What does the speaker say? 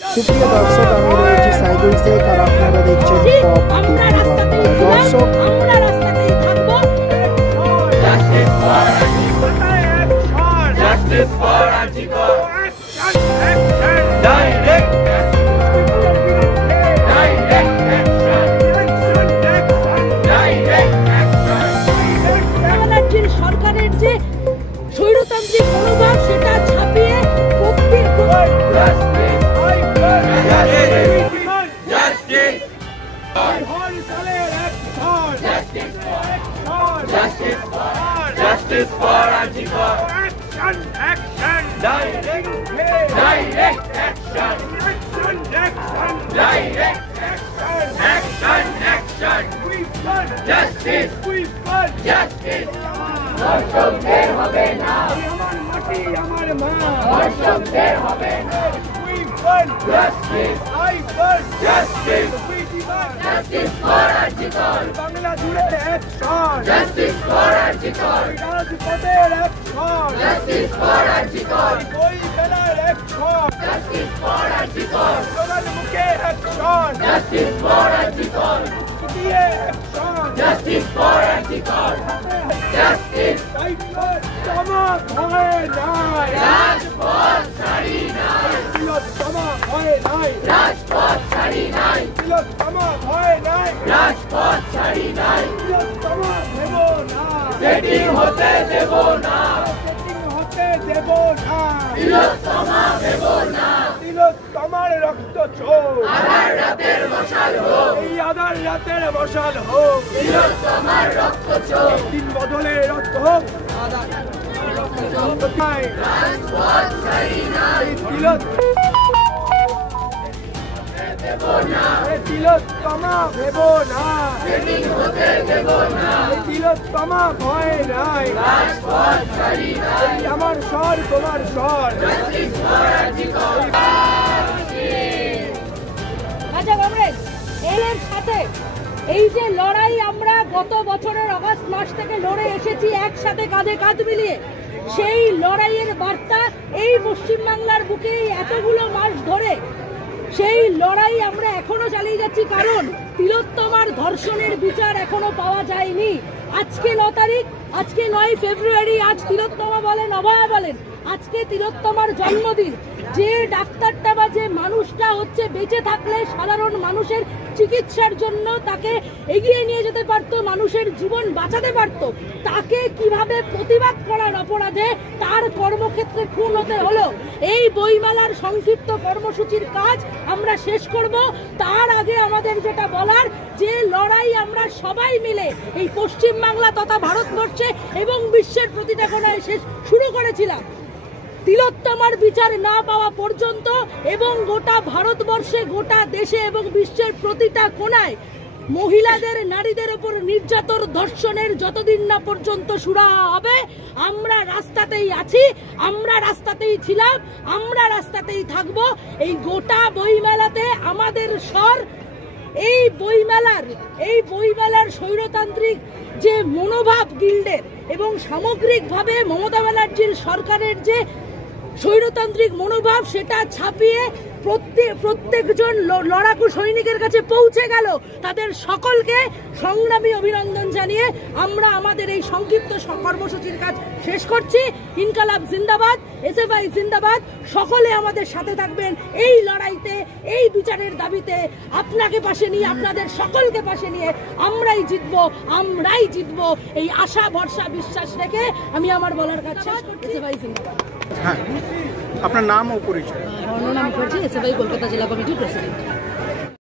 সুপ্রিয় দর্শক, আমি রয়েছি সাইদুল শেখ আর আপনারা দেখছেন পপ টিভি বাংলা। দর্শক, আমরা রাস্তাতেই থাকবো। Justice for Antigua. Direct ব্যানার্জির সরকারের যে স্বৈরতান্ত্রিক মনোভাব সেটা ছাপিয়ে Justice for Antigua. Action. Direct action. Direct action. Justice. Justice. ধর্ষকদের হবে না। আমার মাটি আমার মা। ধর্ষকদের হবে না। Justice. Justice. Justice for Antigua. Bangla জুড়ে অ্যাকশন। Justice for Antigua. রাজপথের অ্যাকশন। Justice for Antigua. ওই বেলার অ্যাকশন। Justice for Antigua. প্রধান মুখে অ্যাকশন। Justice for Antigua. দিয়ে action. Justice for Antigua. Justice. তমা ভয় নাই। রাজপথ ছাড়ি নাই। তমা ভয় নাই। রাজপথ ছাড়ি নাই। তমা ভয় নাই। রাজপথ ছাড়ি নাই। তমা দেব না। সেটিং হতে দেব না। সেটিং হতে দেব না। তমা দেব না। তোমার রক্ত চোখ। আধার রাতের মশাল হোক। এই আধার রাতের মশাল হোক। তোমার রক্ত চোখ। দিন বদলে রক্ত হোক। আধার রক্ত চোখ। রাজপথ ছাড়ি নাই। দেব না। তিলোত্তমা ভেব না। সেটিং হতে দেব না। তিলোত্তমা ভয় নাই। রাজপথ ছাড়ি নাই। আমার স্বর তোমার স্বর। আচ্ছা কমরেড, এর সাথে এই যে লড়াই আমরা গত বছরের আগস্ট মাস থেকে লড়ে এসেছি একসাথে কাঁধে কাঁধ মিলিয়ে, সেই লড়াইয়ের বার্তা এই পশ্চিমবাংলার বুকে এতগুলো মাস ধরে সেই লড়াই আমরা এখনো চালিয়ে যাচ্ছি, কারণ তিলোত্তমার ধর্ষণের বিচার এখনো পাওয়া যায়নি। আজকে 9 তারিখ, আজকে 9 ফেব্রুয়ারি, আজ তিলোত্তমা বলেন অভয়া বলেন, আজকে তিলোত্তমার জন্মদিন। যে ডাক্তারটা বা যে মানুষটা হচ্ছে বেঁচে থাকলে সাধারণ মানুষের চিকিৎসার জন্য তাকে এগিয়ে নিয়ে যেতে পারতো, মানুষের জীবন বাঁচাতে পারতো, তাকে কিভাবে প্রতিবাদ করার অপরাধে তার কর্মক্ষেত্রে খুন হতে হলো। এই বইমেলার সংক্ষিপ্ত কর্মসূচির কাজ আমরা শেষ করব। তার আগে আমাদের যেটা বলার, যে লড়াই আমরা সবাই মিলে এই পশ্চিমবাংলা তথা ভারতবর্ষে এবং বিশ্বের প্রতিটা কোণায় শুরু করেছিলাম, তিলোত্তমার বিচার না পাওয়া পর্যন্ত এবং গোটা ভারতবর্ষে, গোটা দেশে এবং বিশ্বের প্রতিটা কোণায় মহিলাদের, নারীদের উপর নির্যাতন, ধর্ষণের যতদিন না পর্যন্ত শুরু হবে, আমরা রাস্তাতেই আছি, আমরা রাস্তাতেই ছিলাম, আমরা রাস্তাতেই থাকবো। এই গোটা বইমেলাতে আমাদের স্বর, এই বইমেলার স্বৈরতান্ত্রিক যে মনোভাব গিল্ডের এবং সামগ্রিকভাবে মমতা ব্যানার্জির সরকারের যে স্বৈরতান্ত্রিক মনোভাব, সেটা ছাপিয়ে প্রত্যেকজন লড়াকু সৈনিকের কাছে পৌঁছে গেল। তাদের সকলকে সংগ্রামী অভিনন্দন জানিয়ে আমরা আমাদের এই সংক্ষিপ্ত কর্মসূচির কাজ শেষ করছি। ইনকালাব জিন্দাবাদ, এসএফআই জিন্দাবাদ। সকলে আমাদের সাথে থাকবেন এই লড়াইতে, এই বিচারের দাবিতে। আপনাকে পাশে নিয়ে, আপনাদের সকলকে পাশে নিয়ে আমরাই জিতবো, আমরাই জিতবো, এই আশা, ভরসা, বিশ্বাস রেখে আমি আমার বলার কাজ শেষ করছি। এসএফআই জিন্দাবাদ। হ্যাঁ, আপনার নাম ও পরিচয়? বর্ণনা করছি, এসএফআই কলকাতা জেলা কমিটির প্রেসিডেন্ট।